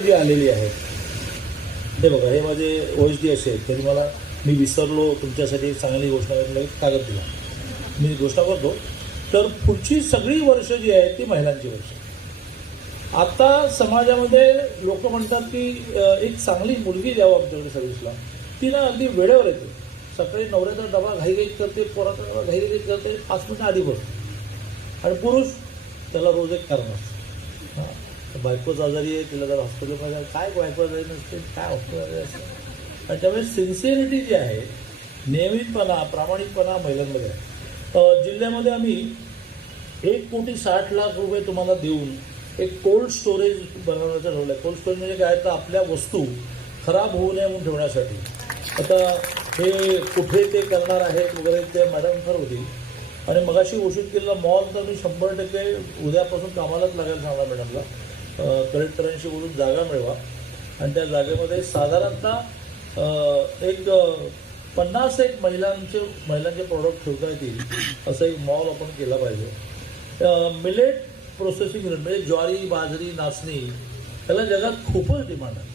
जी आलेली आहे ते बघा हे माझे ओ एच डी असे आहेत. तरी मला मी विसरलो तुमच्यासाठी चांगली घोषणा करायला एक कागद दिला. मी घोषणा करतो. तर पुढची सगळी वर्ष जी आहेत ती महिलांची वर्ष. आता समाजामध्ये लोक म्हणतात की एक चांगली मुलगी द्यावं आमच्याकडे सर्व्हिसला ती ना अगदी वेळेवर येते. सकाळी नवऱ्याचा डबा घाईघाईत करते पोराचा डबा घाईघाईत करते पाच मिनिटं आधी बसते आणि पुरुष त्याला रोज एक कारण असतं. बायकोच आजारी आहे तिला जर हॉस्पिटलमध्ये काय बायको आजारी नसते काय हॉस्पिटल आजारी असते आणि त्यामुळे सिन्सिअरिटी जी आहे नियमितपणा प्रामाणिकपणा महिलांमध्ये आहे. जिल्ह्यामध्ये आम्ही एक कोटी साठ लाख रुपये तुम्हाला देऊन एक कोल्ड स्टोरेज बनवण्याचं ठरवलं आहे कोल्ड स्टोरेज म्हणजे काय? तर आपल्या वस्तू खराब होऊ नये म्हणून ठेवण्यासाठी. आता हे कुठे ते करणार आहेत वगैरे ते मॅडम ठरवतील आणि मगाशी घोषित केलेला मॉल तर मी शंभर टक्के उद्यापासून कामालाच लागेल सांगणार मॅडमला कलेक्टरांशी बोलून जागा मिळवा. आणि त्या जागेमध्ये साधारणतः एक पन्नास एक महिलांचे महिलांचे प्रॉडक्ट ठेवता येतील असं एक मॉल आपण केला पाहिजे. मिलेट प्रोसेसिंग युनिट म्हणजे ज्वारी बाजरी नाचणी याला जगात खूपच डिमांड आहे.